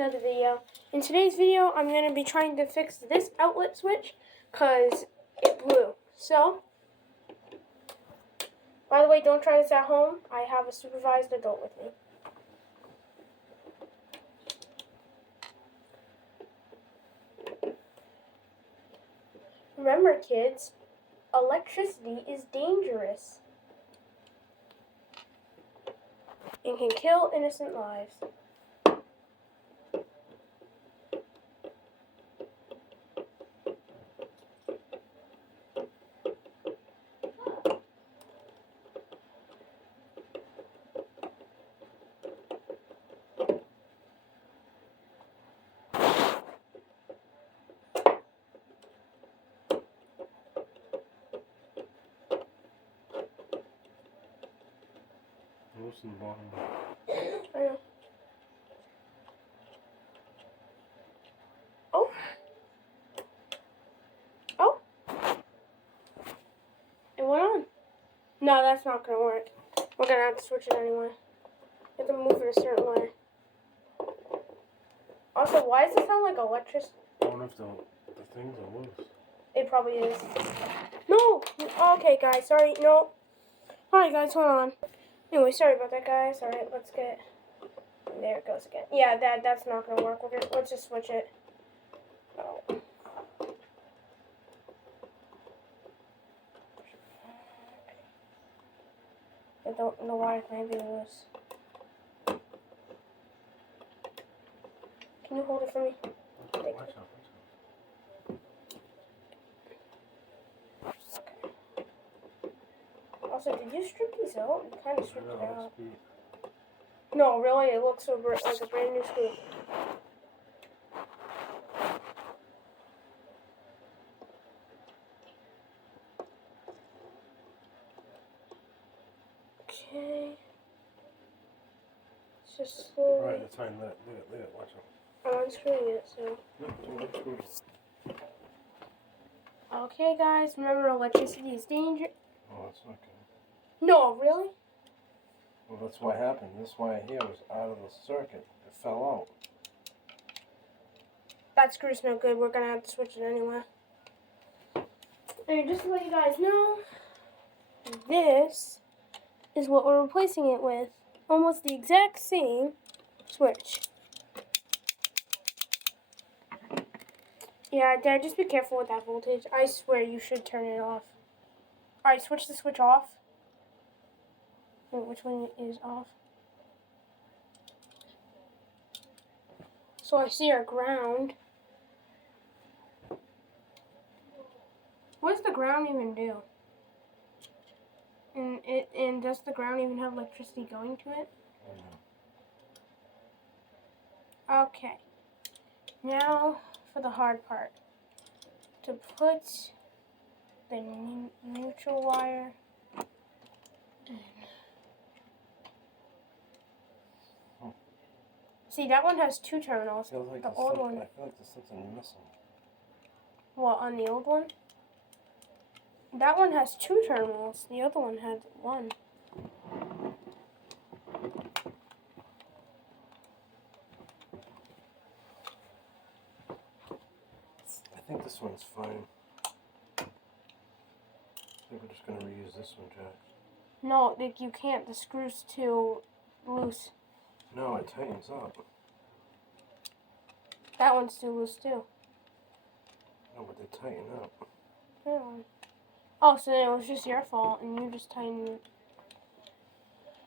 another video. In today's video, I'm going to be trying to fix this outlet switch because it blew. So, by the way, don't try this at home. I have a supervised adult with me. Remember, kids, electricity is dangerous and can kill innocent lives. Loosen the bottom. I know. Oh. Oh. It went on. No, that's not going to work. We're going to have to switch it anyway. You have to move it a certain way. Also, why does it sound like electricity? I wonder if the things are loose. It probably is. No! Okay, guys, sorry. No. Alright, guys, hold on. Anyway, sorry about that, guys. Alright, let's get... There it goes again. Yeah, that's not going to work. Let's just switch it. Oh. I don't know why it might be loose. Can you hold it for me? Watch out. Also, did you strip these out? You kind of stripped it out. Speed. No, really, it looks so like a brand new screw. Okay. It's just slowly. Right, that's fine. Let it. Watch out. I'm unscrewing it, so. No, don't unscrew it. Okay, guys, remember electricity is dangerous. Oh, that's not good. No, really? Well, that's what happened. This wire here was out of the circuit. It fell out. That screw's no good. We're gonna have to switch it anyway. And just to let you guys know, this is what we're replacing it with. Almost the exact same switch. Yeah, Dad, just be careful with that voltage. I swear you should turn it off. Alright, switch the switch off. Wait, which one is off? So I see our ground. What does the ground even do? And does the ground even have electricity going to it? Okay. Now for the hard part. To put the neutral wire in. See, that one has two terminals. Like the old one. I feel like there's something missing. What, on the old one? That one has two terminals. The other one had one. I think this one's fine. I think we're just going to reuse this one, Jack. No, like you can't. The screw's too loose. No, it tightens up. That one's too loose too. No, but they tighten up. Yeah. Oh, so then it was just your fault and you just tightened it.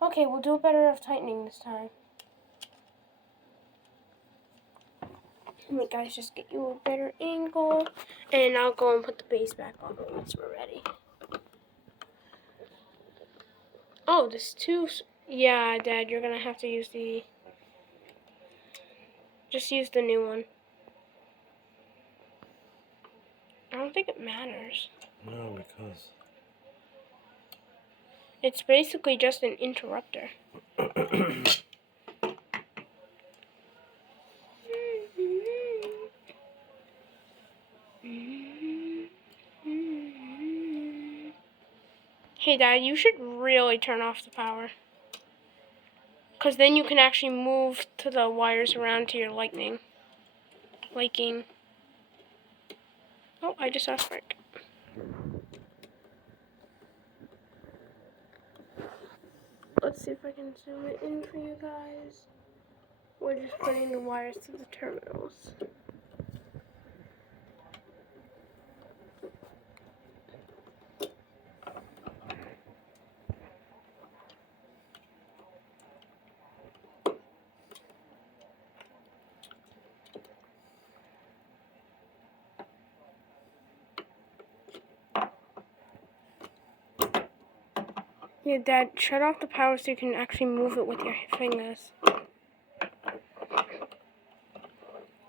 Okay, we'll do a better of tightening this time. Let me guys just get you a better angle. And I'll go and put the base back on once we're ready. Oh, this too. Yeah, Dad, you're gonna have to use the. Just use the new one. I don't think it matters. No, because It's basically just an interrupter. Hey, Dad, you should really turn off the power. Because then you can actually move to the wires around to your liking. Oh, I just asked Frank. Let's see if I can zoom it in for you guys. We're just putting the wires to the terminals. Yeah, Dad, shut off the power so you can actually move it with your fingers.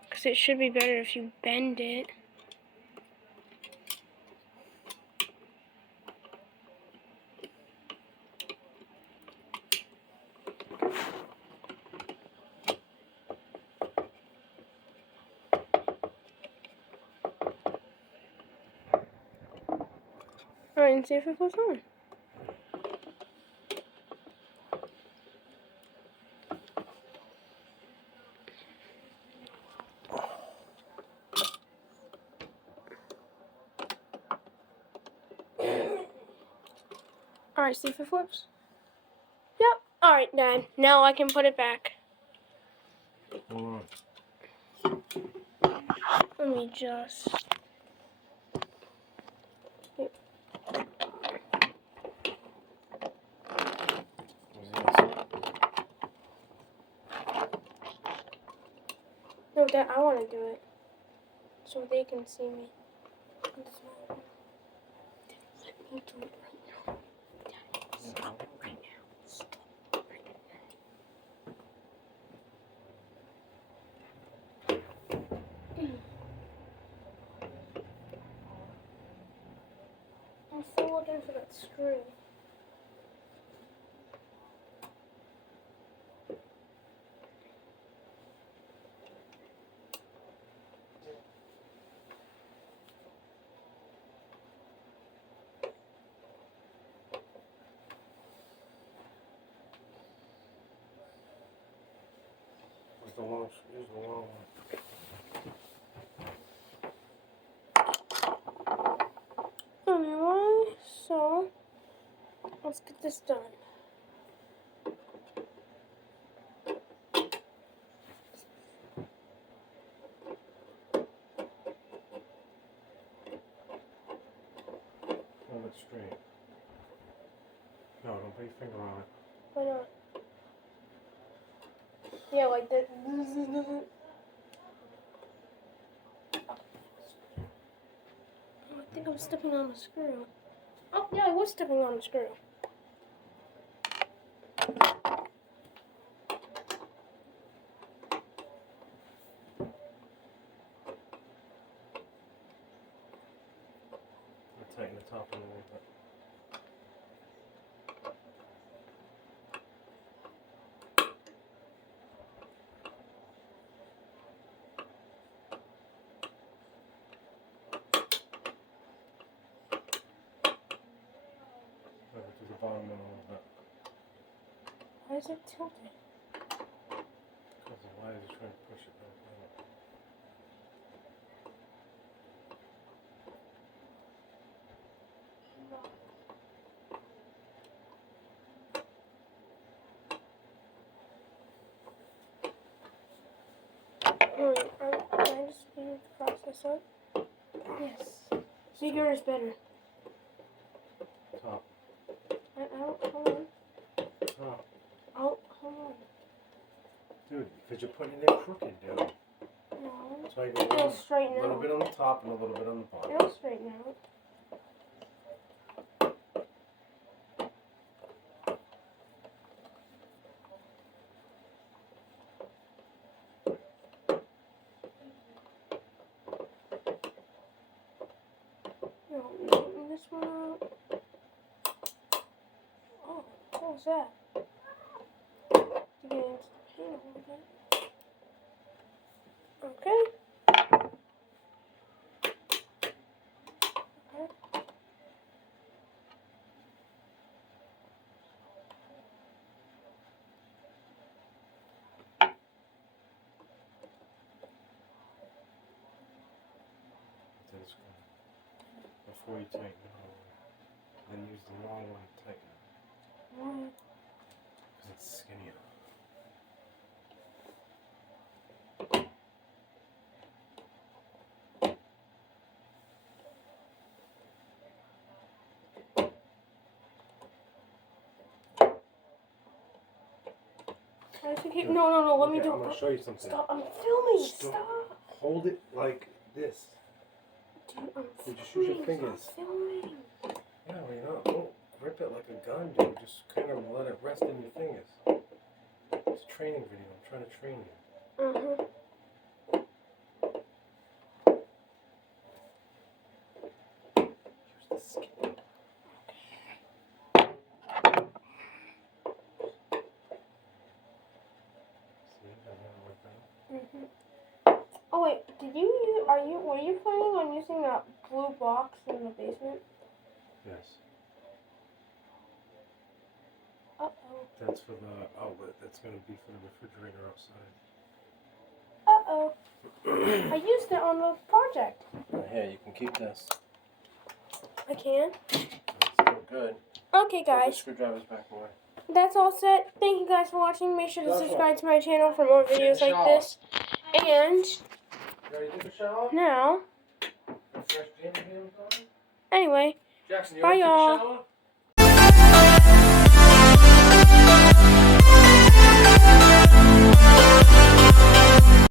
Because it should be better if you bend it. Alright, and see if it goes on. Alright, see if it flips. Yep. Alright, Dad. Now I can put it back. Hold on. Let me just... No, Dad, I want to do it. So they can see me. Let me do it right now. Dad, stop it right now. Stop right now. I'm still looking for that screw. Where's the long one? Anyway, so let's get this done. Hold it straight. No, don't put your finger on it. Why not? Yeah, like that. I think I'm stepping on a screw. Oh, yeah, I was stepping on a screw. I'll tighten the top a little bit. Over to the bottom one a little bit. Why is it tilted? Because the wires are trying to push it back out. Can I just speed the process up? Yes. Bigger is better. Top. I don't, hold on. Top. Oh, hold on. Dude, because you're putting it in crooked, dude. No. So I go It'll straighten a little out. bit on the top and a little bit on the bottom. It'll straighten out. No, straighten this one out. Oh, what was that? To get into the paint a little bit. Okay. Okay. before you tighten it all the way. Then use the long one to tighten it. What? Because it's skinnier. No, let me do I'm going it. to show you something. Stop, I'm filming. Stop. Stop. Hold it like this. Dude, I'm Dude, just filming. use your fingers. Stop filming. Yeah, well, you know, don't grip it like a gun, dude. Just kind of let it rest in your fingers. It's a training video. I'm trying to train you. Use the skin. See, I got it like that. Oh wait, were you planning on using that blue box in the basement? Yes. Uh-oh. That's for the outlet. That's going to be for the refrigerator outside. Uh-oh. I used it on the project. Here, you can keep this. I can? It's still good. Okay, Put the guys. screwdriver's back away. That's all set. Thank you guys for watching. Make sure to subscribe to my channel for more videos like this. And You ready to take a shower? now, Got fresh gym hands on? anyway, Jackson, you bye ready to take a y'all. shower?